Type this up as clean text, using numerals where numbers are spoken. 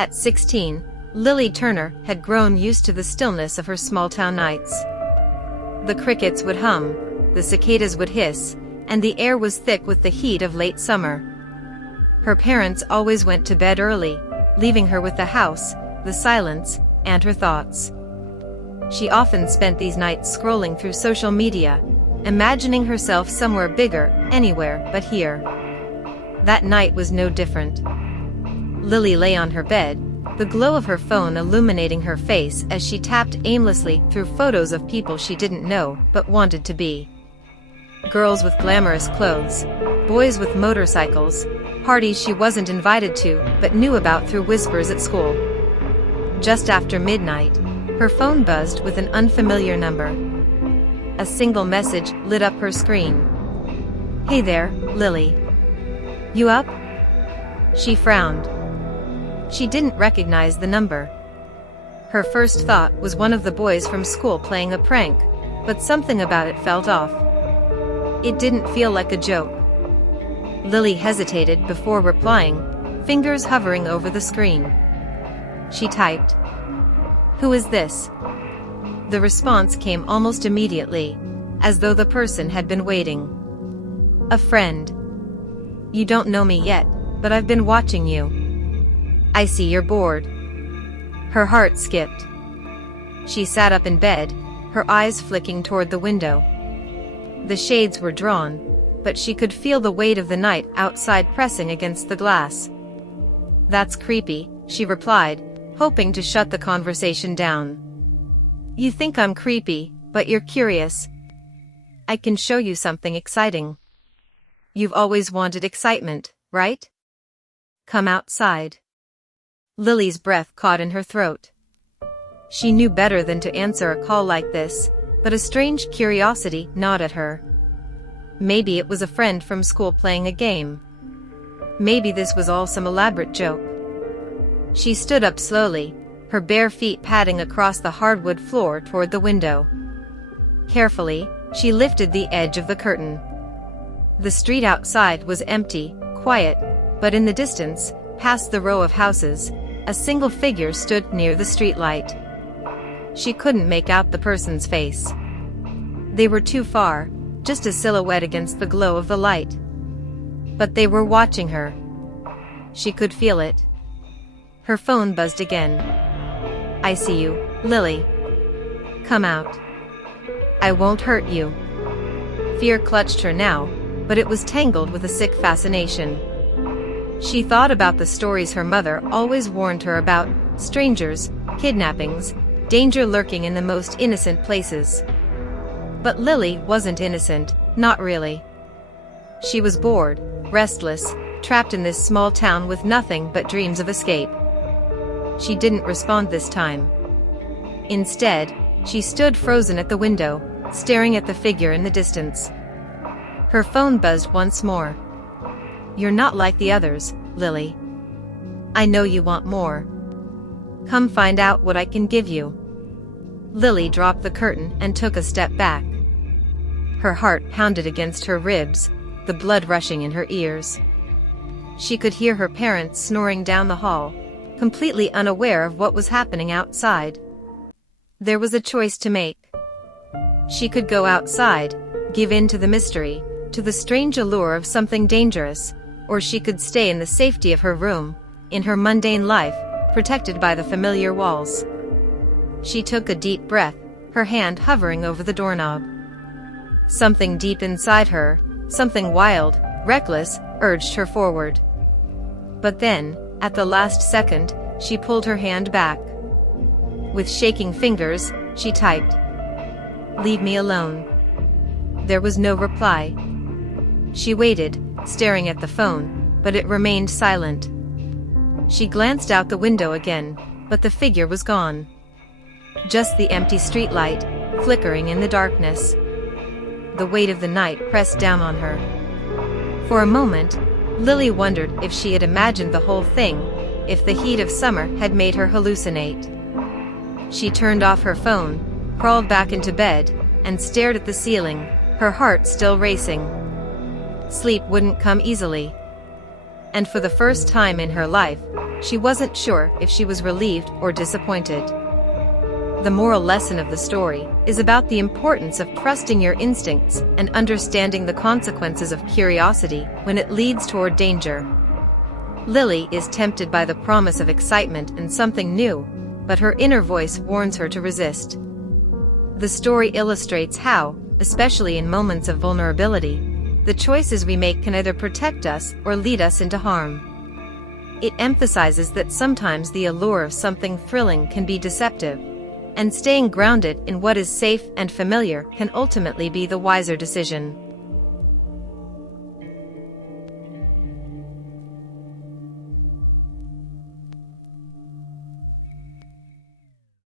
At 16, Lily Turner had grown used to the stillness of her small-town nights. The crickets would hum, the cicadas would hiss, and the air was thick with the heat of late summer. Her parents always went to bed early, leaving her with the house, the silence, and her thoughts. She often spent these nights scrolling through social media, imagining herself somewhere bigger, anywhere but here. That night was no different. Lily lay on her bed, the glow of her phone illuminating her face as she tapped aimlessly through photos of people she didn't know but wanted to be. Girls with glamorous clothes, boys with motorcycles, parties she wasn't invited to but knew about through whispers at school. Just after midnight, her phone buzzed with an unfamiliar number. A single message lit up her screen. "Hey there, Lily. You up?" She frowned. She didn't recognize the number. Her first thought was one of the boys from school playing a prank, but something about it felt off. It didn't feel like a joke. Lily hesitated before replying, fingers hovering over the screen. She typed, "Who is this?" The response came almost immediately, as though the person had been waiting. "A friend. You don't know me yet, but I've been watching you. I see you're bored." Her heart skipped. She sat up in bed, her eyes flicking toward the window. The shades were drawn, but she could feel the weight of the night outside pressing against the glass. "That's creepy," she replied, hoping to shut the conversation down. "You think I'm creepy, but you're curious. I can show you something exciting. You've always wanted excitement, right? Come outside." Lily's breath caught in her throat. She knew better than to answer a call like this, but a strange curiosity gnawed at her. Maybe it was a friend from school playing a game. Maybe this was all some elaborate joke. She stood up slowly, her bare feet padding across the hardwood floor toward the window. Carefully, she lifted the edge of the curtain. The street outside was empty, quiet, but in the distance, past the row of houses, a single figure stood near the streetlight. She couldn't make out the person's face. They were too far, just a silhouette against the glow of the light. But they were watching her. She could feel it. Her phone buzzed again. "I see you, Lily. Come out. I won't hurt you." Fear clutched her now, but it was tangled with a sick fascination. She thought about the stories her mother always warned her about: strangers, kidnappings, danger lurking in the most innocent places. But Lily wasn't innocent, not really. She was bored, restless, trapped in this small town with nothing but dreams of escape. She didn't respond this time. Instead, she stood frozen at the window, staring at the figure in the distance. Her phone buzzed once more. "You're not like the others, Lily. I know you want more. Come find out what I can give you." Lily dropped the curtain and took a step back. Her heart pounded against her ribs, the blood rushing in her ears. She could hear her parents snoring down the hall, completely unaware of what was happening outside. There was a choice to make. She could go outside, give in to the mystery, to the strange allure of something dangerous, or she could stay in the safety of her room, in her mundane life, protected by the familiar walls. She took a deep breath, her hand hovering over the doorknob. Something deep inside her, something wild, reckless, urged her forward. But then, at the last second, she pulled her hand back. With shaking fingers, she typed, "Leave me alone." There was no reply. She waited, staring at the phone, but it remained silent. She glanced out the window again, but the figure was gone. Just the empty streetlight, flickering in the darkness. The weight of the night pressed down on her. For a moment, Lily wondered if she had imagined the whole thing, if the heat of summer had made her hallucinate. She turned off her phone, crawled back into bed, and stared at the ceiling, her heart still racing. Sleep wouldn't come easily. And for the first time in her life, she wasn't sure if she was relieved or disappointed. The moral lesson of the story is about the importance of trusting your instincts and understanding the consequences of curiosity when it leads toward danger. Lily is tempted by the promise of excitement and something new, but her inner voice warns her to resist. The story illustrates how, especially in moments of vulnerability, the choices we make can either protect us or lead us into harm. It emphasizes that sometimes the allure of something thrilling can be deceptive, and staying grounded in what is safe and familiar can ultimately be the wiser decision.